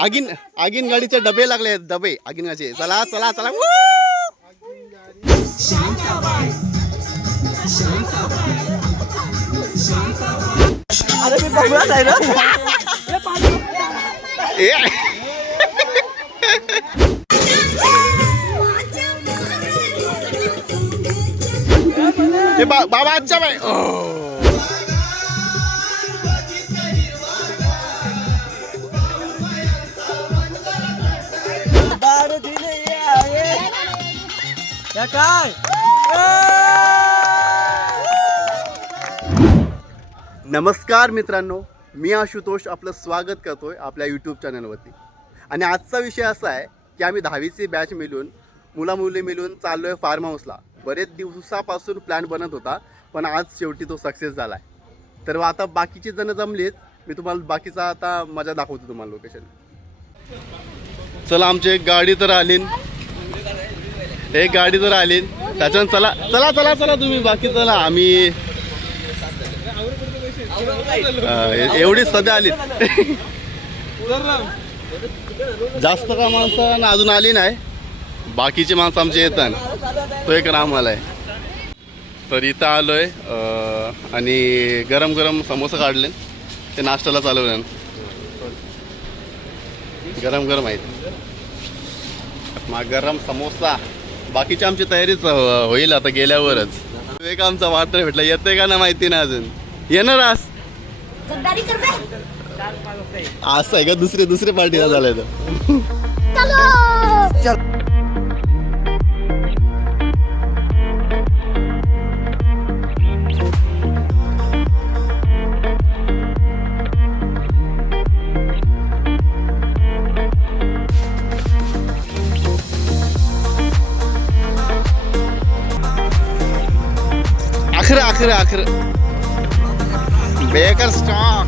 आगीन आगीन गाडीचे डबे लागले आहेत, डबे आगीन गाडीचे. चला चला चला. अरे मी बघूयाच आहे ना. बाबा अच्छा बाय. काय नमस्कार मित्रांनो, मी आशुतोष आपलं स्वागत करतोय आपल्या यूट्यूब चॅनलवरती. आणि आजचा विषय असा आहे की आम्ही 10वीची बॅच मिळून मुली मिळून चाललो आहे फार्म हाऊसला. बरेच दिवसापासून प्लॅन बनत होता, पण आज शेवटी तो सक्सेस झाला आहे. तर आता बाकीची जण जमलीत, मी तुम्हाला बाकीचा आता मजा दाखवतो तुम्हाला लोकेशन. चला आमची एक गाडी तर आली, एक गाडी तर आली. त्याच्यानं चला चला चला चला तुम्ही बाकी चला. आम्ही एवढी सध्या आली. जास्त का माणसं अजून आली नाही, बाकीची माणसं आमची येतात. तो एक रामवाला आहे. तर इथं आलोय आणि गरम गरम समोसा काढले, ते नाश्त्याला चालवले. गरम गरम आहेत मग गरम समोसा. बाकीची आमची तयारीच होईल आता गेल्यावरच. एक आमचा वाटर भेटला, येते का ना माहिती ना अजून. येणार आज असं आहे का? दुसरे पार्टीला झालंय तर. आखर बेकर स्टॉक.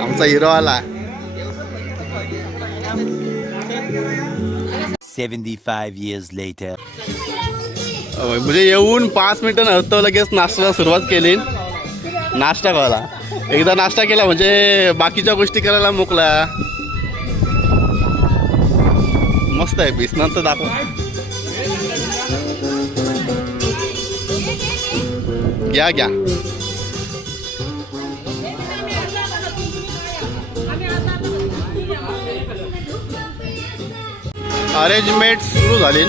आमचा हिरो आला. 75 years later. म्हणजे येऊन 5 मिनिटं नव्हतं लगेच नाश्त्याला सुरुवात केली. नाश्ता करायला एकदा नाश्ता केला म्हणजे बाकीच्या गोष्टी करायला मोकला. मस्त आहे पीस. नंतर दाखव. घ्या अरेंजमेंट सुरू झाली.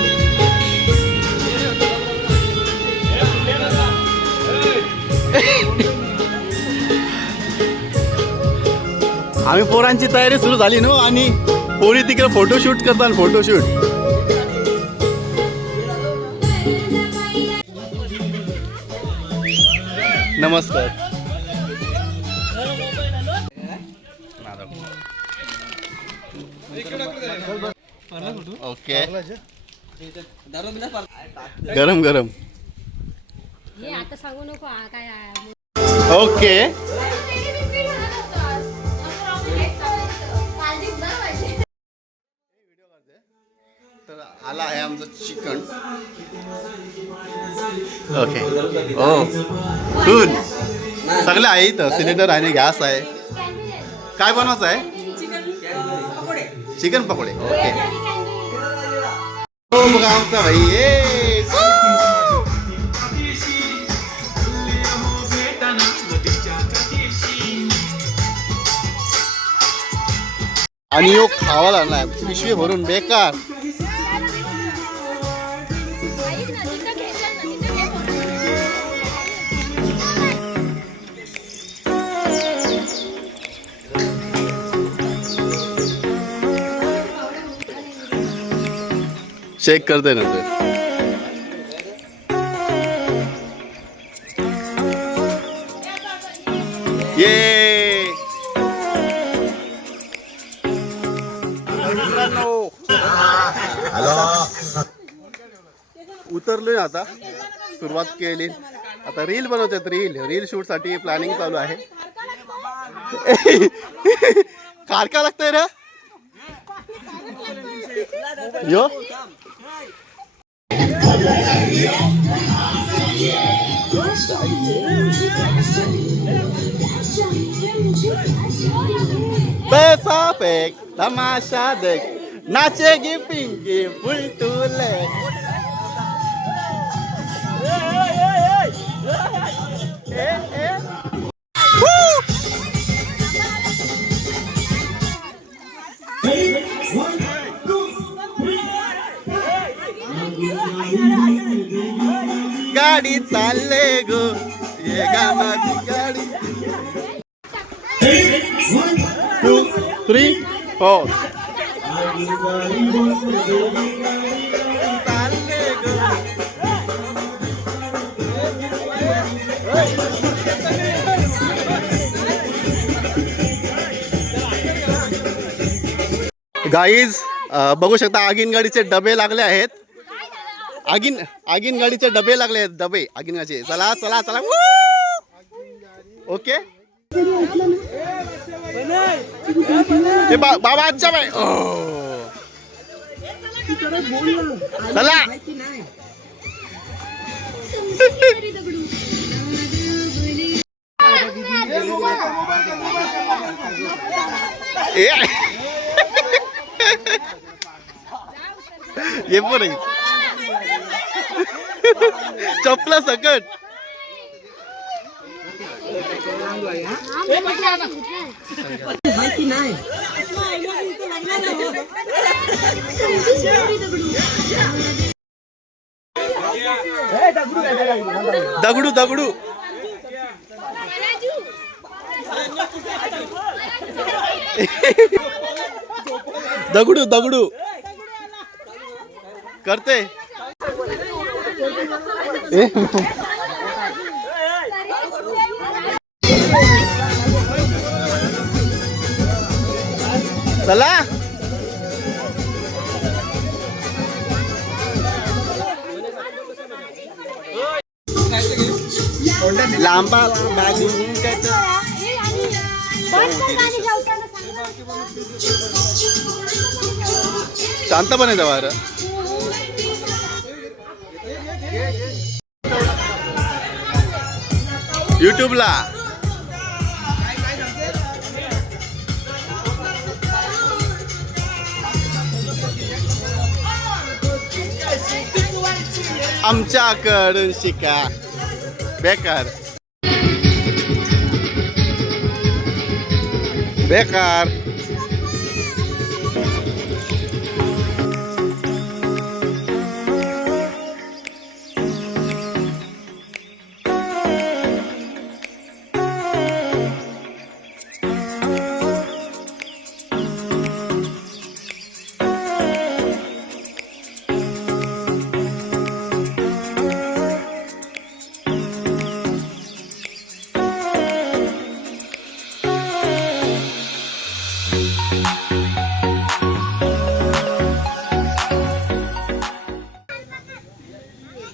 आम्ही पोरांची तयारी सुरू झाली ना, आणि पोरी तिकडे फोटोशूट करतात. फोटोशूट नमस्कार. ओके गरम गरम. आता सांगू नको काय. ओके तर आला आहे आमचं चिकन. ओके ओ गुड. सगळं आहे इथं. सिलेंडर आहे, गॅस आहे. काय बनवायचं आहे? चिकन पकोडे. ओके हो बघा आमचा भाई. आणि यो खावा लागलाय पिशवी भरून बेकार. चेक करते ना ते. ये उतरलोय आता, सुरुवात केली आता. रील बनवतात, रील शूट साठी प्लॅनिंग चालू आहे. कारका लागतंय रे यो. पैसा फेक तमाशा देख नाचेगी पिंकी फुल टूले. गाडी चालले गो ये गावाची गाडी. 2, 3, 4 चालले गो. गाईज बघू शकता आगीन गाडीचे डबे लागले आहेत. आगीन गाडीचे डबे लागले आहेत, डबे आगीन गाडीचे. चला चला चला. ओके बाबा अच्छा बाय. चला ये पण चपला सकट. दगडू दगडू दगडू दगडू करते. चला लांबा लांबा शांतपणे जावा रे. यूट्यूबला आमच्याकडून शिका. बेकार बेकार.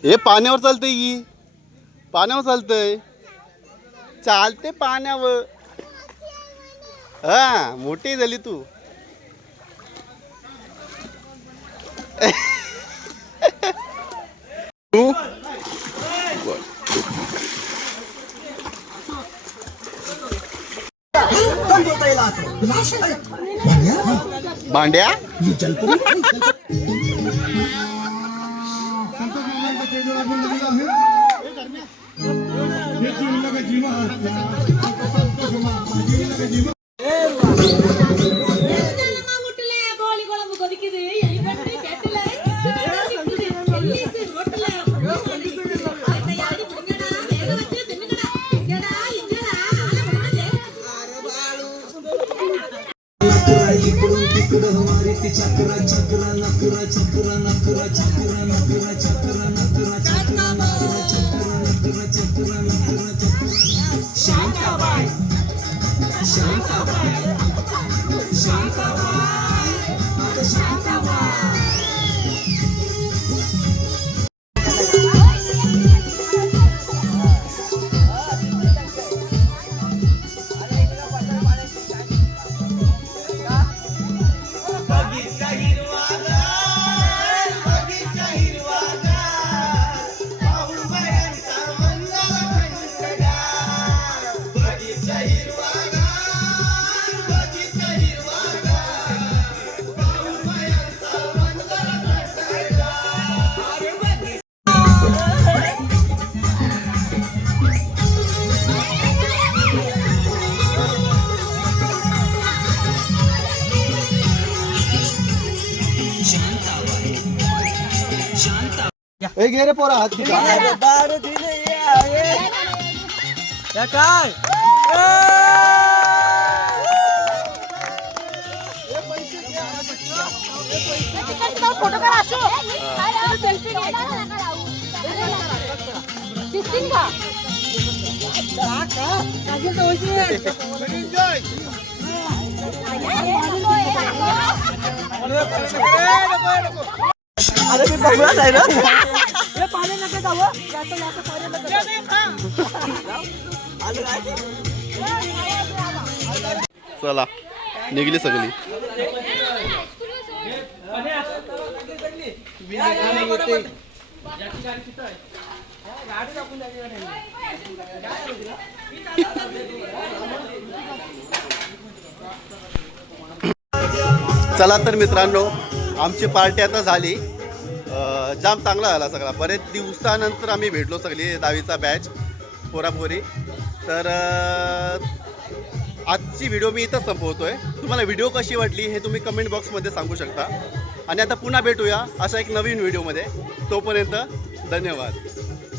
हे पाण्यावर चालतंय की, पाण्यावर चालतंय. चालते पाण्यावर. हा मोठी झाली तू. भांड्या ए घे रे पोरा हात तिचा. दारू दिले या काय फोटो काढ असो सेल्फी सिस्टीम का अरे मी बघूया नाही ना पाणी नका जावं चला निघली सगळी. चला तर मित्रांनो, आमची पार्टी आता झाली. जाम चांगला झाला सगळा. बरेच दिवसानंतर आम्ही भेटलो सगळी 10वीचा बॅच पोरापोरी. तर आजची व्हिडिओ मी इथं संपवतोय. तुम्हाला व्हिडिओ कशी वाटली हे तुम्ही कमेंट बॉक्समध्ये सांगू शकता. आणि आता पुन्हा भेटूया अशा एक नवीन व्हिडिओमध्ये. तोपर्यंत धन्यवाद.